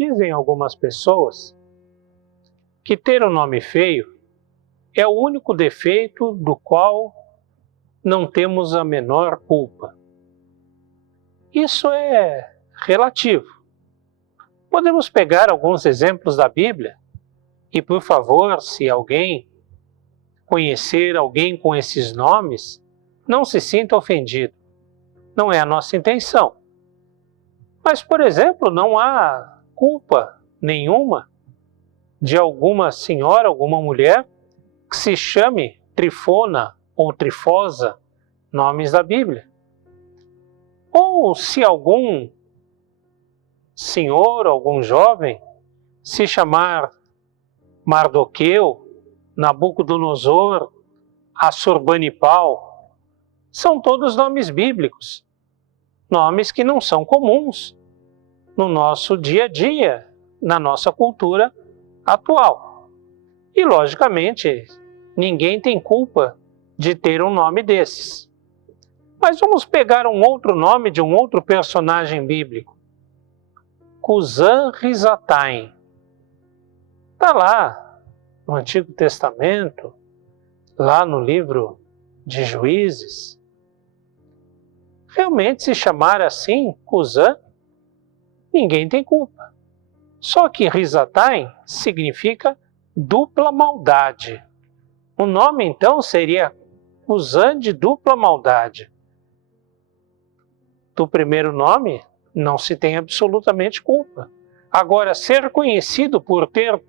Dizem algumas pessoas que ter um nome feio é o único defeito do qual não temos a menor culpa. Isso é relativo. Podemos pegar alguns exemplos da Bíblia e, por favor, se alguém conhecer alguém com esses nomes, não se sinta ofendido. Não é a nossa intenção. Mas, por exemplo, não há culpa nenhuma de alguma senhora, alguma mulher que se chame Trifona ou Trifosa, nomes da Bíblia. Ou se algum senhor, algum jovem, se chamar Mardoqueu, Nabucodonosor, Assurbanipal, são todos nomes bíblicos, nomes que não são comuns no nosso dia a dia, na nossa cultura atual. E, logicamente, ninguém tem culpa de ter um nome desses. Mas vamos pegar um outro nome de um outro personagem bíblico. Cusã-Risataim. Está lá no Antigo Testamento, lá no livro de Juízes. Realmente, se chamar assim, Cusã, ninguém tem culpa. Só que Risataim significa dupla maldade. O nome, então, seria Cusã de dupla maldade. Do primeiro nome, não se tem absolutamente culpa. Agora, ser conhecido por ter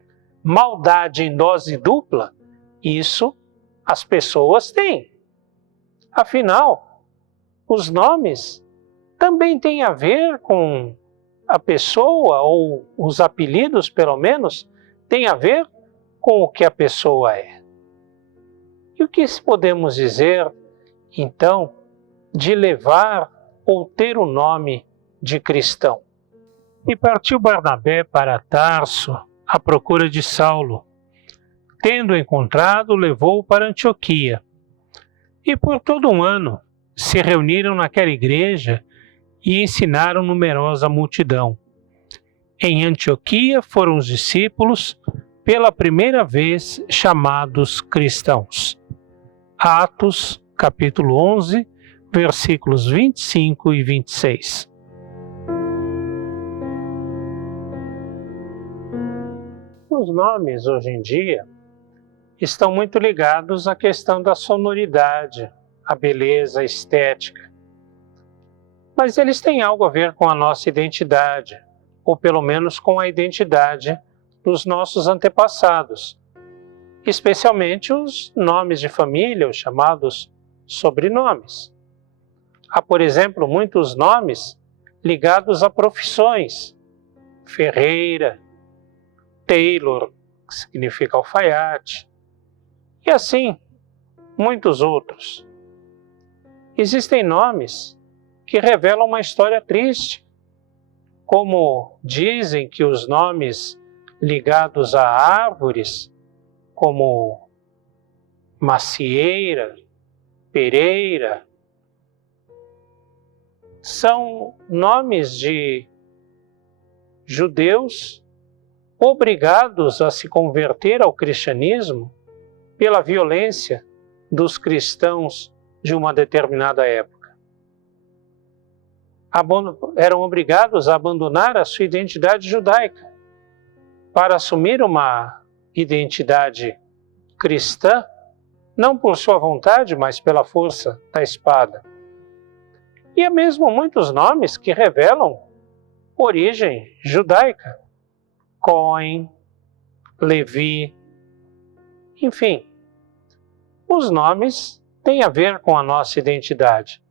maldade em dose dupla, isso as pessoas têm. Afinal, os nomes também têm a ver com a pessoa, ou os apelidos, pelo menos, têm a ver com o que a pessoa é. E o que podemos dizer, então, de levar ou ter o nome de cristão? E partiu Barnabé para Tarso à procura de Saulo. Tendo encontrado, levou-o para Antioquia. E por todo um ano se reuniram naquela igreja e ensinaram numerosa multidão. Em Antioquia foram os discípulos, pela primeira vez, chamados cristãos. Atos, capítulo 11, versículos 25 e 26. Os nomes, hoje em dia, estão muito ligados à questão da sonoridade, à beleza, à estética. Mas eles têm algo a ver com a nossa identidade, ou pelo menos com a identidade dos nossos antepassados, especialmente os nomes de família, os chamados sobrenomes. Há, por exemplo, muitos nomes ligados a profissões. Ferreira, Taylor, que significa alfaiate, e assim, muitos outros. Existem nomes que revelam uma história triste, como dizem que os nomes ligados a árvores, como macieira, pereira, são nomes de judeus obrigados a se converter ao cristianismo pela violência dos cristãos de uma determinada época. Eram obrigados a abandonar a sua identidade judaica para assumir uma identidade cristã, não por sua vontade, mas pela força da espada. E há mesmo muitos nomes que revelam origem judaica. Cohen, Levi, enfim. Os nomes têm a ver com a nossa identidade.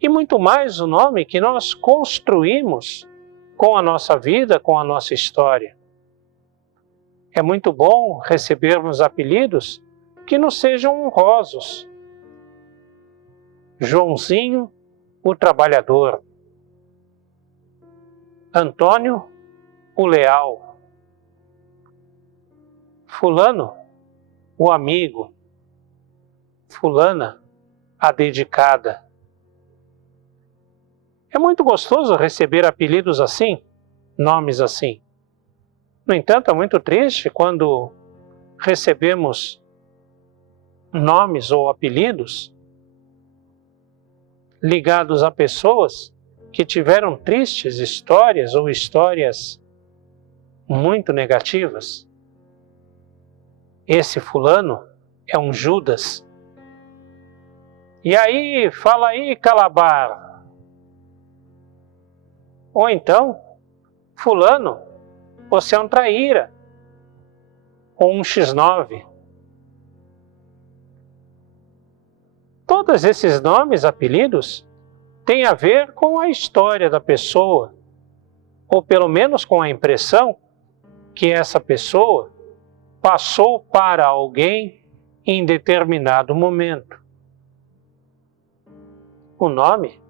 E muito mais o nome que nós construímos com a nossa vida, com a nossa história. É muito bom recebermos apelidos que nos sejam honrosos. Joãozinho, o trabalhador. Antônio, o leal. Fulano, o amigo. Fulana, a dedicada. É muito gostoso receber apelidos assim, nomes assim. No entanto, é muito triste quando recebemos nomes ou apelidos ligados a pessoas que tiveram tristes histórias ou histórias muito negativas. Esse fulano é um Judas. E aí, fala aí, Calabar. Ou então, fulano, você é um traíra. Ou um X9. Todos esses nomes, apelidos, têm a ver com a história da pessoa, ou pelo menos com a impressão que essa pessoa passou para alguém em determinado momento. O nome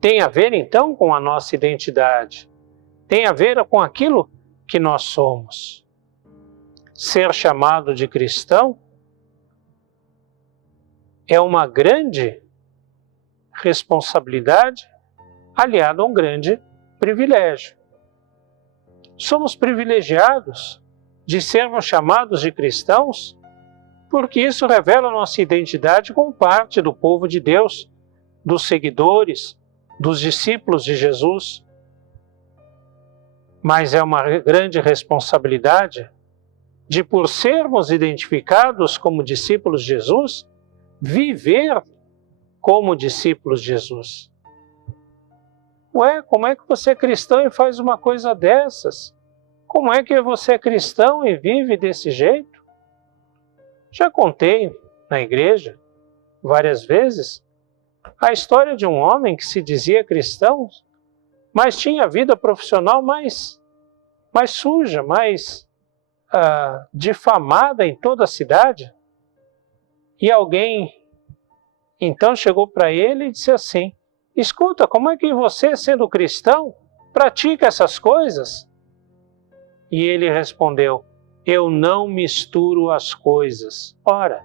tem a ver então com a nossa identidade, tem a ver com aquilo que nós somos. Ser chamado de cristão é uma grande responsabilidade aliada a um grande privilégio. Somos privilegiados de sermos chamados de cristãos porque isso revela a nossa identidade como parte do povo de Deus, dos seguidores, dos discípulos de Jesus. Mas é uma grande responsabilidade de, por sermos identificados como discípulos de Jesus, viver como discípulos de Jesus. Ué, como é que você é cristão e faz uma coisa dessas? Como é que você é cristão e vive desse jeito? Já contei na igreja várias vezes a história de um homem que se dizia cristão, mas tinha vida profissional mais suja, mais difamada em toda a cidade. E alguém então chegou para ele e disse assim: escuta, como é que você, sendo cristão, pratica essas coisas? E ele respondeu: eu não misturo as coisas. Ora,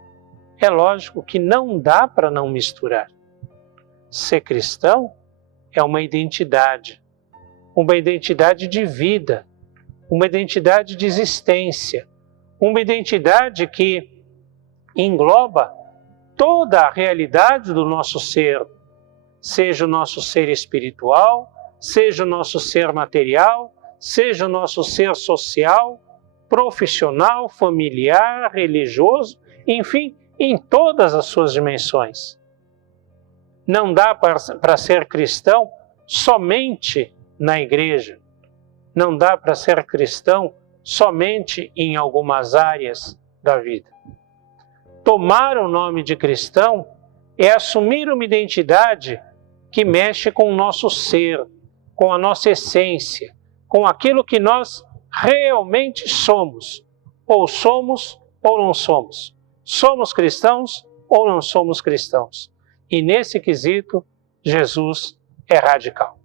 é lógico que não dá para não misturar. Ser cristão é uma identidade de vida, uma identidade de existência, uma identidade que engloba toda a realidade do nosso ser, seja o nosso ser espiritual, seja o nosso ser material, seja o nosso ser social, profissional, familiar, religioso, enfim, em todas as suas dimensões. Não dá para ser cristão somente na igreja. Não dá para ser cristão somente em algumas áreas da vida. Tomar o nome de cristão é assumir uma identidade que mexe com o nosso ser, com a nossa essência, com aquilo que nós realmente somos ou não somos. Somos cristãos ou não somos cristãos. E nesse quesito, Jesus é radical.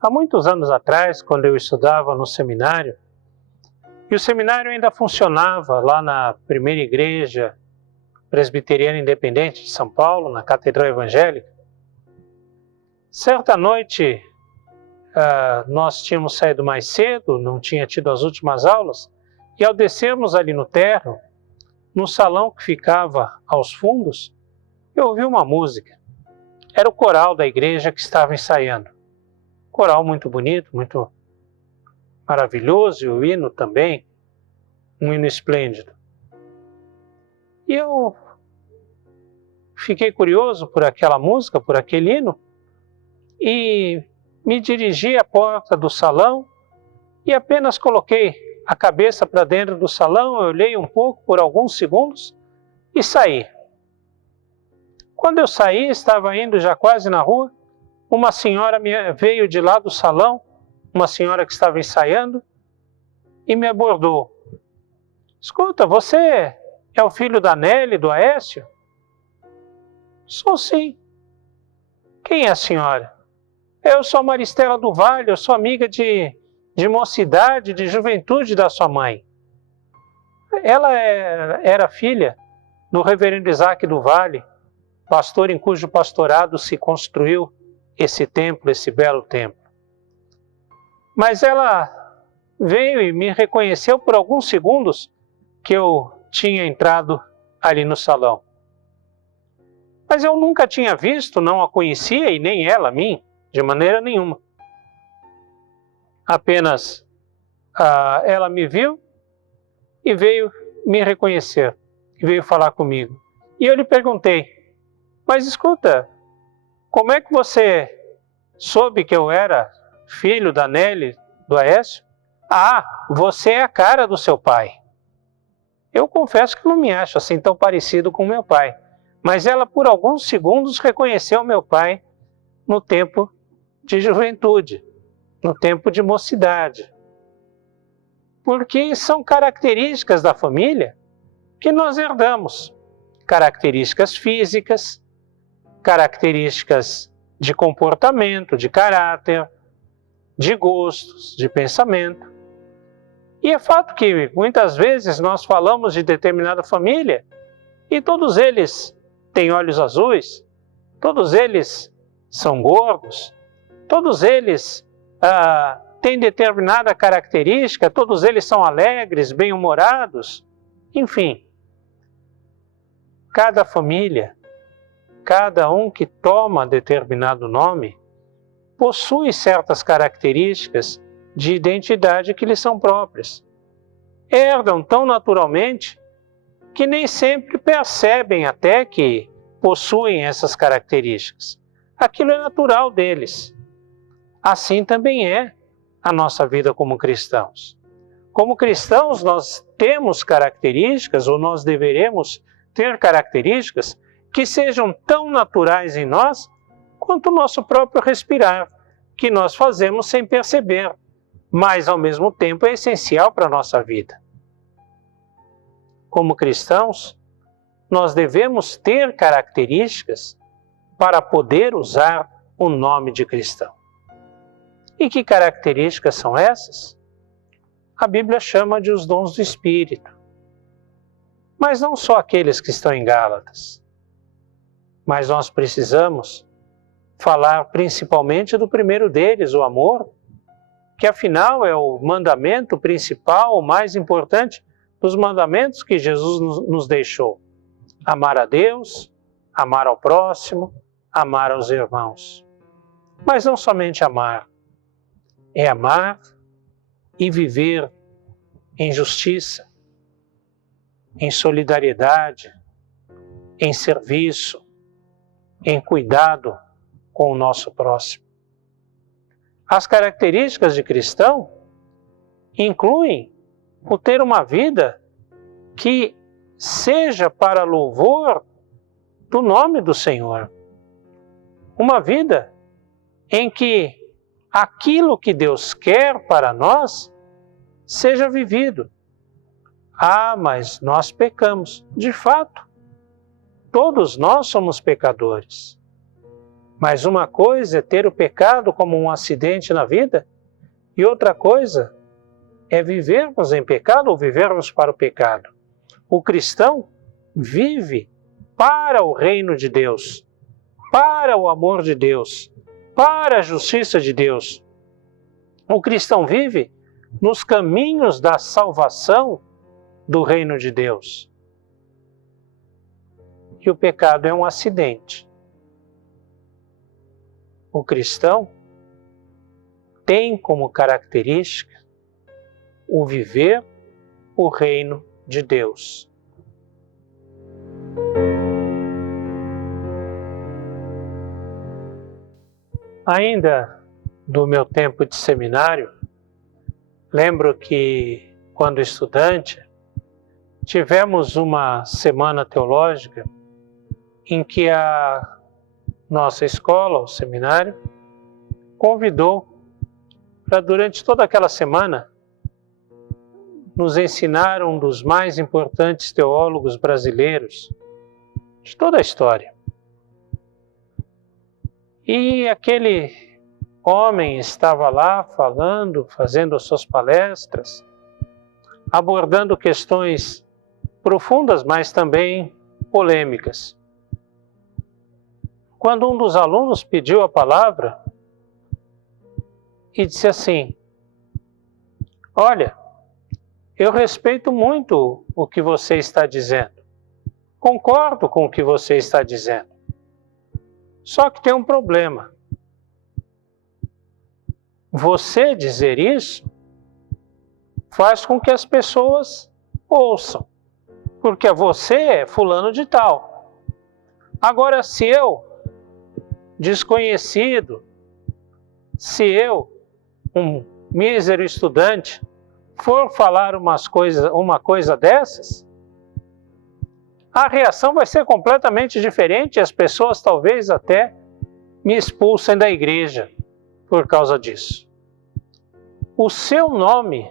Há muitos anos atrás, quando eu estudava no seminário, e o seminário ainda funcionava lá na primeira igreja presbiteriana independente de São Paulo, na Catedral Evangélica, certa noite nós tínhamos saído mais cedo, não tinha tido as últimas aulas, e ao descermos ali no térreo, no salão que ficava aos fundos, eu ouvi uma música. Era o coral da igreja que estava ensaiando. Coral muito bonito, muito maravilhoso, e o hino também, um hino esplêndido. E eu fiquei curioso por aquela música, por aquele hino, e me dirigi à porta do salão e apenas coloquei a cabeça para dentro do salão, eu olhei um pouco por alguns segundos e saí. Quando eu saí, estava indo já quase na rua, uma senhora veio de lá do salão, uma senhora que estava ensaiando, e me abordou. Escuta, você é o filho da Nelly, do Aécio? Sou sim. Quem é a senhora? Eu sou a Maristela do Vale, eu sou amiga de mocidade, de juventude da sua mãe. Ela era filha do reverendo Isaac do Vale, pastor em cujo pastorado se construiu esse templo, esse belo templo. Mas ela veio e me reconheceu por alguns segundos que eu tinha entrado ali no salão. Mas eu nunca tinha visto, não a conhecia e nem ela a mim, de maneira nenhuma. Apenas ela me viu e veio me reconhecer, e veio falar comigo. E eu lhe perguntei, mas escuta, como é que você soube que eu era filho da Nelly, do Aécio? Ah, você é a cara do seu pai. Eu confesso que não me acho assim tão parecido com meu pai, mas ela por alguns segundos reconheceu meu pai no tempo de juventude, no tempo de mocidade. Porque são características da família que nós herdamos. Características físicas, características de comportamento, de caráter, de gostos, de pensamento. E é fato que muitas vezes nós falamos de determinada família e todos eles têm olhos azuis, todos eles são gordos, todos eles têm determinada característica, todos eles são alegres, bem-humorados, enfim. Cada família, cada um que toma determinado nome, possui certas características de identidade que lhes são próprias. Herdam tão naturalmente que nem sempre percebem até que possuem essas características. Aquilo é natural deles. Assim também é a nossa vida como cristãos. Como cristãos, nós temos características, ou nós deveremos ter características que sejam tão naturais em nós quanto o nosso próprio respirar, que nós fazemos sem perceber, mas ao mesmo tempo é essencial para a nossa vida. Como cristãos, nós devemos ter características para poder usar o nome de cristão. E que características são essas? A Bíblia chama de os dons do Espírito. Mas não só aqueles que estão em Gálatas. Mas nós precisamos falar principalmente do primeiro deles, o amor, que afinal é o mandamento principal, o mais importante dos mandamentos que Jesus nos deixou. Amar a Deus, amar ao próximo, amar aos irmãos. Mas não somente amar, é amar e viver em justiça, em solidariedade, em serviço, em cuidado com o nosso próximo. As características de cristão incluem o ter uma vida que seja para louvor do nome do Senhor. Uma vida em que aquilo que Deus quer para nós seja vivido. Ah, mas nós pecamos. De fato, todos nós somos pecadores. Mas uma coisa é ter o pecado como um acidente na vida, e outra coisa é vivermos em pecado ou vivermos para o pecado. O cristão vive para o reino de Deus, para o amor de Deus, para a justiça de Deus. O cristão vive nos caminhos da salvação do reino de Deus. E o pecado é um acidente. O cristão tem como característica o viver o reino de Deus. Ainda do meu tempo de seminário, lembro que, quando estudante, tivemos uma semana teológica em que a nossa escola, o seminário, convidou para, durante toda aquela semana, nos ensinar um dos mais importantes teólogos brasileiros de toda a história. E aquele homem estava lá falando, fazendo as suas palestras, abordando questões profundas, mas também polêmicas. quando um dos alunos pediu a palavra e disse assim: olha, eu respeito muito o que você está dizendo, concordo com o que você está dizendo, só que tem um problema. Você dizer isso faz com que as pessoas ouçam, porque você é fulano de tal. Agora, se eu, desconhecido, se eu, um mísero estudante, for falar uma coisa dessas, a reação vai ser completamente diferente e as pessoas talvez até me expulsem da igreja por causa disso. O seu nome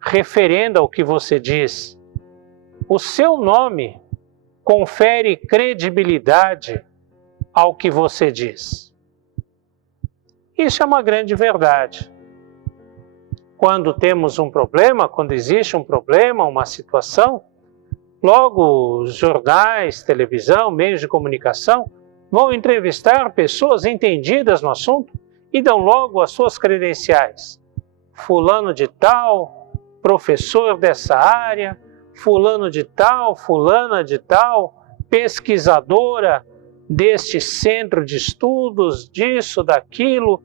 referenda ao que você diz. O seu nome confere credibilidade ao que você diz. Isso é uma grande verdade. Quando temos um problema, quando existe um problema, uma situação, logo os jornais, televisão, meios de comunicação vão entrevistar pessoas entendidas no assunto e dão logo as suas credenciais. Fulano de tal, professor dessa área, fulano de tal, fulana de tal, pesquisadora deste centro de estudos, disso, daquilo,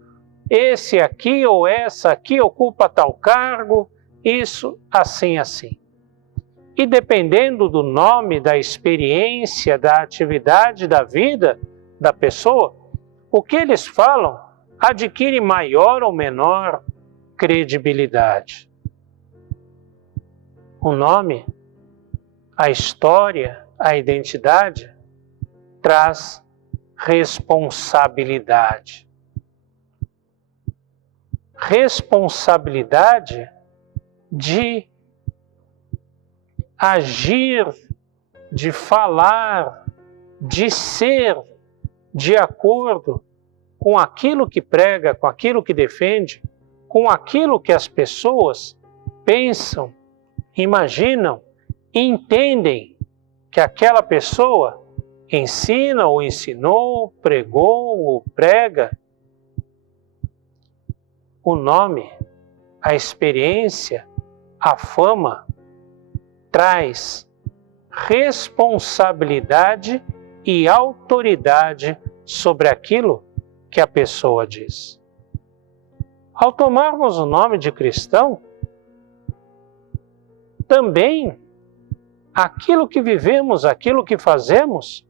esse aqui ou essa aqui ocupa tal cargo, isso, assim, assim. E dependendo do nome, da experiência, da atividade, da vida da pessoa, o que eles falam adquire maior ou menor credibilidade. O nome, a história, a identidade traz responsabilidade. Responsabilidade de agir, de falar, de ser de acordo com aquilo que prega, com aquilo que defende, com aquilo que as pessoas pensam, imaginam, entendem que aquela pessoa ensina ou ensinou, pregou ou prega. O nome, a experiência, a fama traz responsabilidade e autoridade sobre aquilo que a pessoa diz. Ao tomarmos o nome de cristão, também aquilo que vivemos, aquilo que fazemos,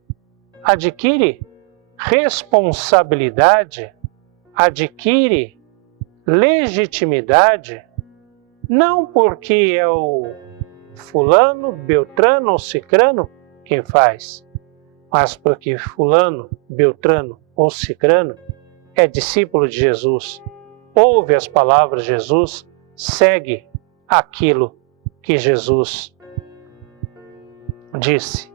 adquire responsabilidade, adquire legitimidade, não porque é o fulano, beltrano ou cicrano quem faz, mas porque fulano, beltrano ou cicrano é discípulo de Jesus, ouve as palavras de Jesus, segue aquilo que Jesus disse.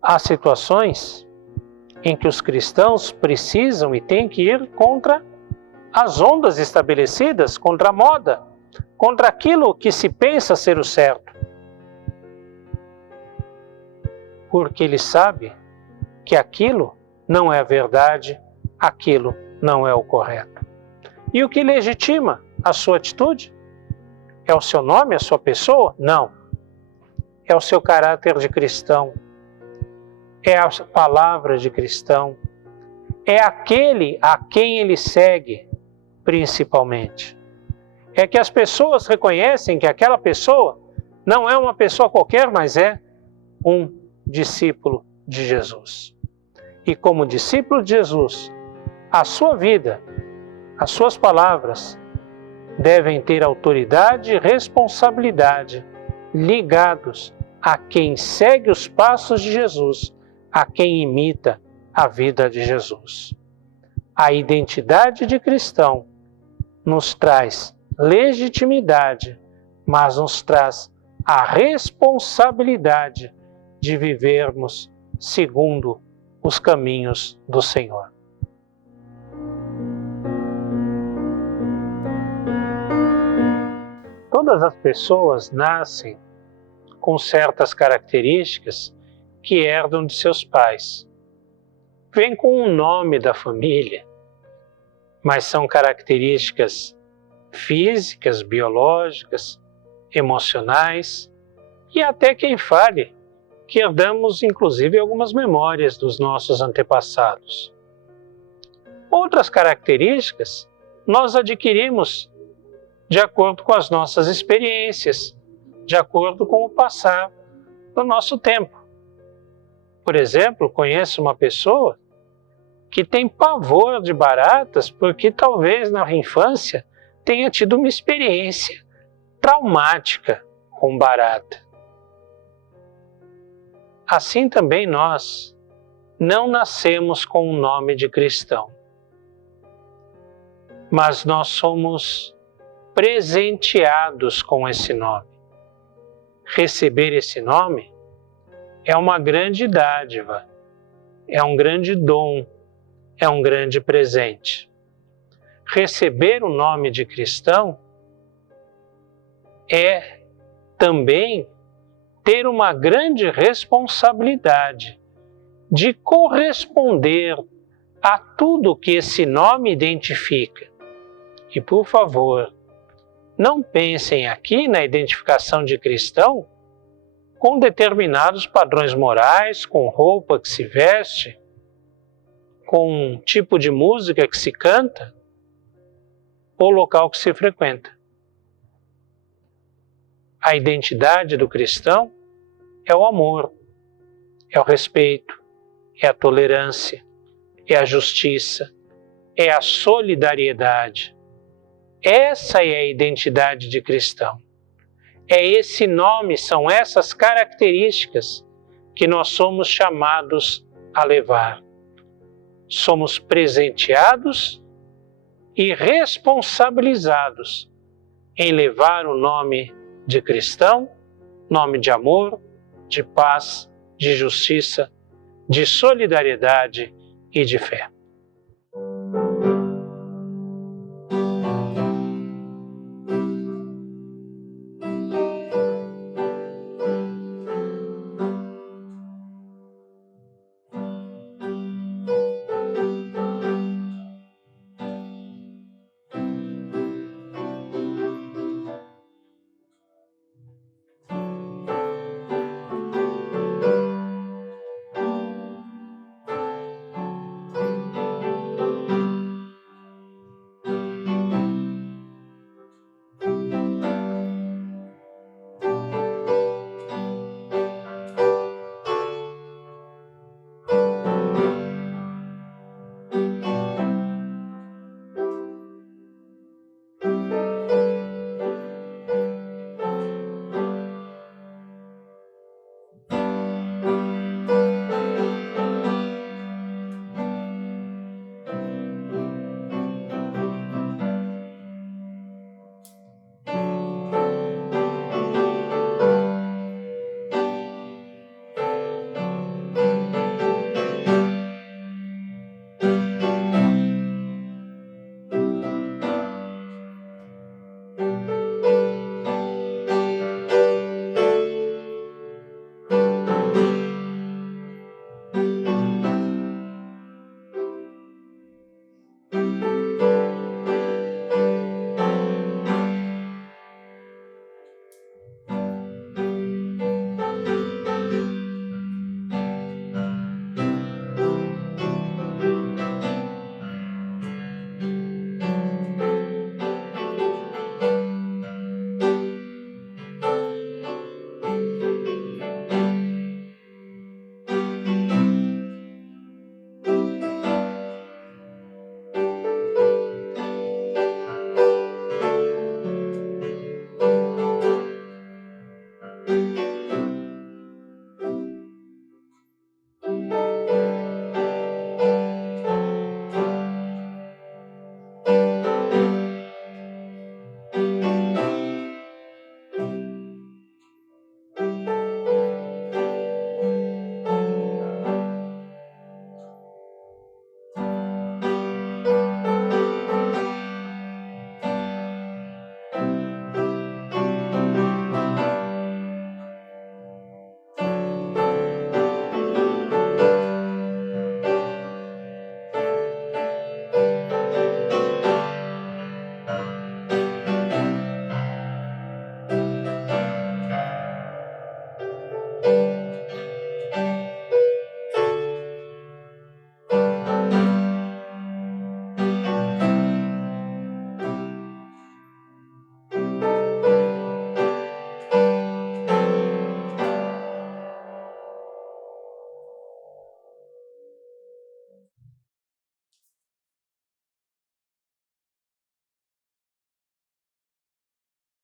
Há situações em que os cristãos precisam e têm que ir contra as ondas estabelecidas, contra a moda, contra aquilo que se pensa ser o certo. Porque ele sabe que aquilo não é a verdade, aquilo não é o correto. E o que legitima a sua atitude? É o seu nome, a sua pessoa? Não. É o seu caráter de cristão. É a palavra de cristão. É aquele a quem ele segue, principalmente. É que as pessoas reconhecem que aquela pessoa não é uma pessoa qualquer, mas é um discípulo de Jesus. E como discípulo de Jesus, a sua vida, as suas palavras devem ter autoridade e responsabilidade ligados a quem segue os passos de Jesus, a quem imita a vida de Jesus. A identidade de cristão nos traz legitimidade, mas nos traz a responsabilidade de vivermos segundo os caminhos do Senhor. Todas as pessoas nascem com certas características que herdam de seus pais. Vem com o nome da família, mas são características físicas, biológicas, emocionais e até quem fale que herdamos inclusive algumas memórias dos nossos antepassados. Outras características nós adquirimos de acordo com as nossas experiências, de acordo com o passar do nosso tempo. Por exemplo, conheço uma pessoa que tem pavor de baratas porque talvez na infância tenha tido uma experiência traumática com barata. Assim também nós não nascemos com o nome de cristão, mas nós somos presenteados com esse nome. Receber esse nome é uma grande dádiva, é um grande dom, é um grande presente. Receber o nome de cristão é também ter uma grande responsabilidade de corresponder a tudo que esse nome identifica. E, por favor, não pensem aqui na identificação de cristão com determinados padrões morais, com roupa que se veste, com um tipo de música que se canta, ou local que se frequenta. A identidade do cristão é o amor, é o respeito, é a tolerância, é a justiça, é a solidariedade. Essa é a identidade de cristão. É esse nome, são essas características que nós somos chamados a levar. Somos presenteados e responsabilizados em levar o nome de cristão, nome de amor, de paz, de justiça, de solidariedade e de fé.